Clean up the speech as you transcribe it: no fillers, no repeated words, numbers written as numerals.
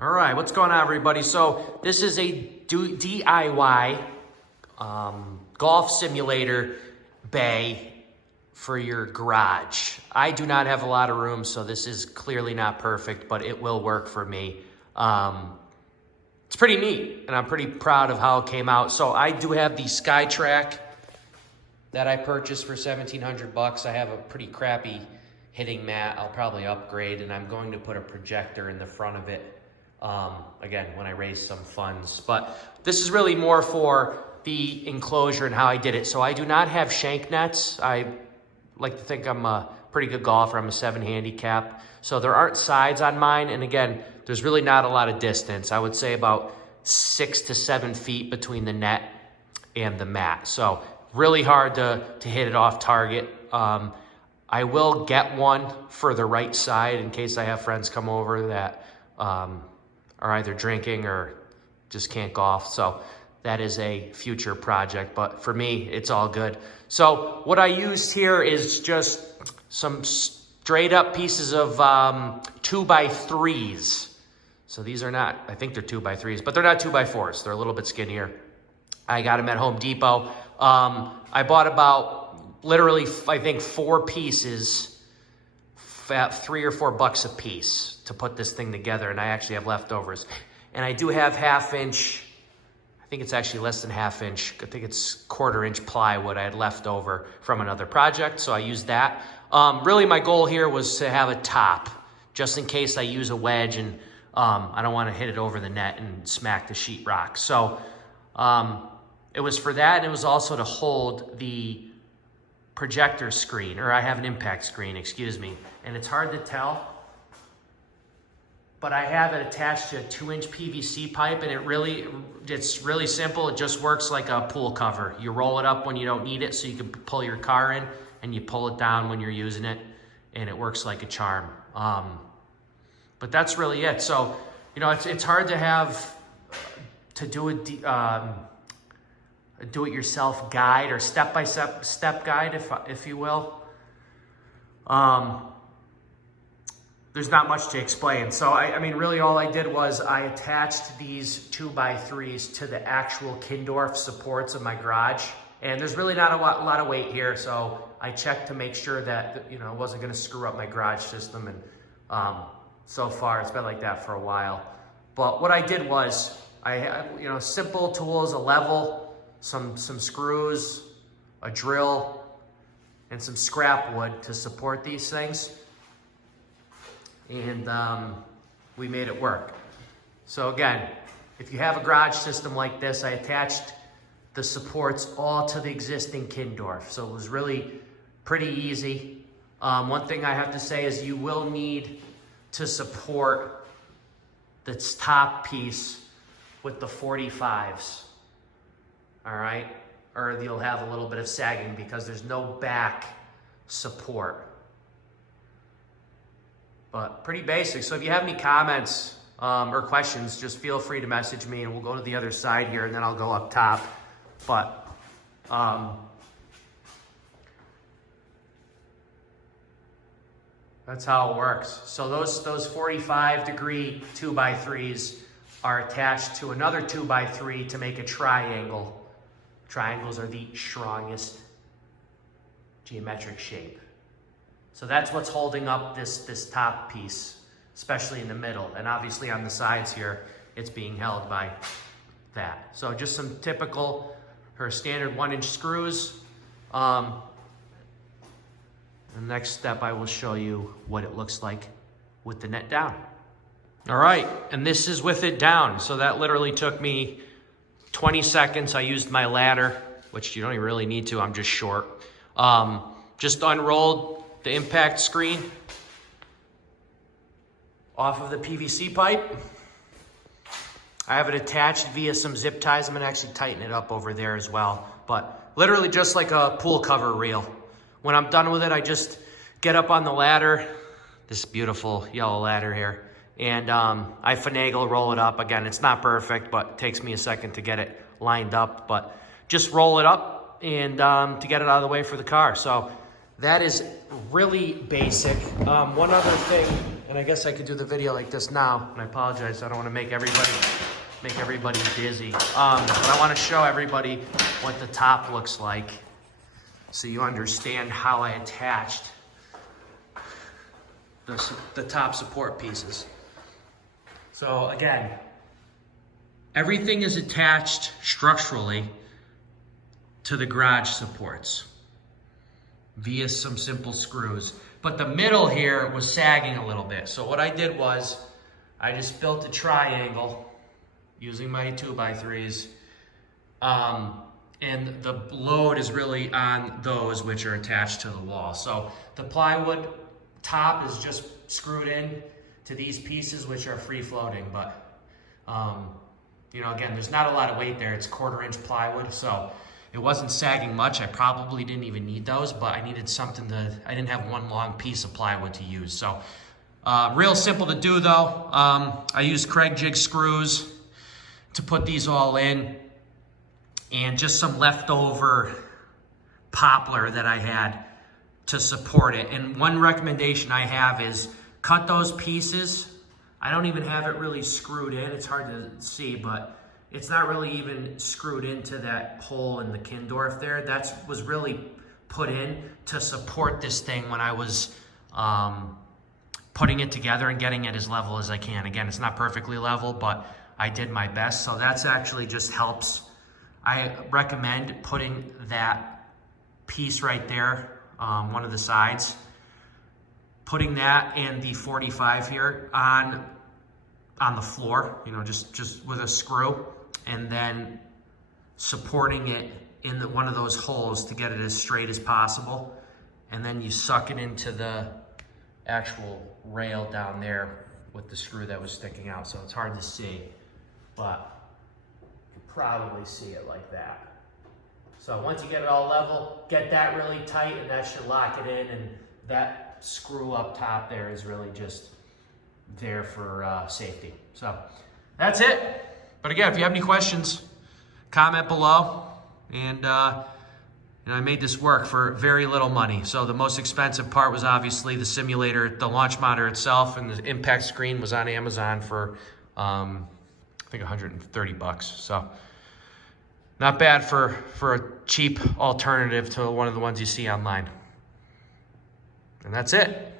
All right, what's going on, everybody? So this is a DIY golf simulator bay for your garage. I do not have a lot of room, so this is clearly not perfect, but it will work for me. It's pretty neat, and I'm pretty proud of how it came out. So I do have the SkyTrack that I purchased for $1,700. I have a pretty crappy hitting mat. I'll probably upgrade, and I'm going to put a projector in the front of it. Again, when I raise some funds. But this is really more for the enclosure and how I did it. So I do not have shank nets. I like to think I'm a pretty good golfer. I'm a 7 handicap. So there aren't sides on mine. And again, there's really not a lot of distance. I would say about 6 to 7 feet between the net and the mat. So really hard to hit it off target. I will get one for the right side in case I have friends come over that are either drinking or just can't golf. So that is a future project, but for me, it's all good. So what I used here is just some straight up pieces of 2x3s. So these are not, I think they're 2x3s, but they're not 2x4s. They're a little bit skinnier. I got them at Home Depot. I bought about literally, I think 4 pieces at $3 or $4 a piece to put this thing together, and I actually have leftovers. And I do have 1/2 inch, I think it's actually less than 1/2 inch, I think it's 1/4 inch plywood I had left over from another project, so I used that. Really my goal here was to have a top, just in case I use a wedge and I don't want to hit it over the net and smack the sheetrock. So it was for that, and it was also to hold the projector screen, or I have an impact screen, excuse me. And it's hard to tell, but I have it attached to a 2-inch PVC pipe, and it's really simple. It just works like a pool cover. You roll it up when you don't need it, so you can pull your car in, and you pull it down when you're using it, and it works like a charm. But that's really it. So, you know, it's hard to have to do a do-it-yourself guide or step-by-step guide, if you will. There's not much to explain. So I mean, really all I did was I attached these 2x3s to the actual Kindorf supports of my garage. And there's really not a lot of weight here. So I checked to make sure that, you know, it wasn't gonna screw up my garage system. And so far it's been like that for a while. But what I did was I had, you know, simple tools, a level, some screws, a drill, and some scrap wood to support these things. And we made it work. So again, if you have a garage system like this, I attached the supports all to the existing Kindorf. So it was really pretty easy. One thing I have to say is you will need to support this top piece with the 45s. All right? Or you'll have a little bit of sagging because there's no back support. But pretty basic. So if you have any comments or questions, just feel free to message me, and we'll go to the other side here, and then I'll go up top. But that's how it works. So those 45-degree 2x3s are attached to another 2x3 to make a triangle. Triangles are the strongest geometric shape. So that's what's holding up this top piece, especially in the middle. And obviously on the sides here, it's being held by that. So just some typical or standard 1-inch screws. The next step, I will show you what it looks like with the net down. All right, and this is with it down. So that literally took me 20 seconds. I used my ladder, which you don't even really need to, I'm just short. Just unrolled the impact screen off of the PVC pipe. I have it attached via some zip ties. I'm gonna actually tighten it up over there as well. But literally just like a pool cover reel. When I'm done with it, I just get up on the ladder, this beautiful yellow ladder here, and I finagle, roll it up. Again, it's not perfect, but it takes me a second to get it lined up. But just roll it up and to get it out of the way for the car. So that is really basic. One other thing And I guess I could do the video like this now, and I apologize, I don't want to make everybody dizzy. But I want to show everybody what the top looks like so you understand how I attached the top support pieces. So again, everything is attached structurally to the garage supports via some simple screws. But the middle here was sagging a little bit. So what I did was, I just built a triangle using my 2x3s. And the load is really on those which are attached to the wall. So the plywood top is just screwed in to these pieces which are free floating. But, you know, again, there's not a lot of weight there. It's 1/4 inch plywood. So it wasn't sagging much. I probably didn't even need those, but I needed something I didn't have one long piece of plywood to use. So real simple to do though. I used Craig jig screws to put these all in, and just some leftover poplar that I had to support it. And one recommendation I have is cut those pieces. I don't even have it really screwed in. It's hard to see, but it's not really even screwed into that hole in the Kindorf there. That was really put in to support this thing when I was putting it together and getting it as level as I can. Again, it's not perfectly level, but I did my best. So that's actually just helps. I recommend putting that piece right there, one of the sides, putting that and the 45 here on the floor, you know, just with a screw, and then supporting it in one of those holes to get it as straight as possible. And then you suck it into the actual rail down there with the screw that was sticking out. So it's hard to see, but you can probably see it like that. So once you get it all level, get that really tight, and that should lock it in. And that screw up top there is really just there for safety. So that's it. But again, if you have any questions, comment below. And I made this work for very little money. So the most expensive part was obviously the simulator, the launch monitor itself, and the impact screen was on Amazon for I think 130 bucks. So not bad for a cheap alternative to one of the ones you see online. And that's it.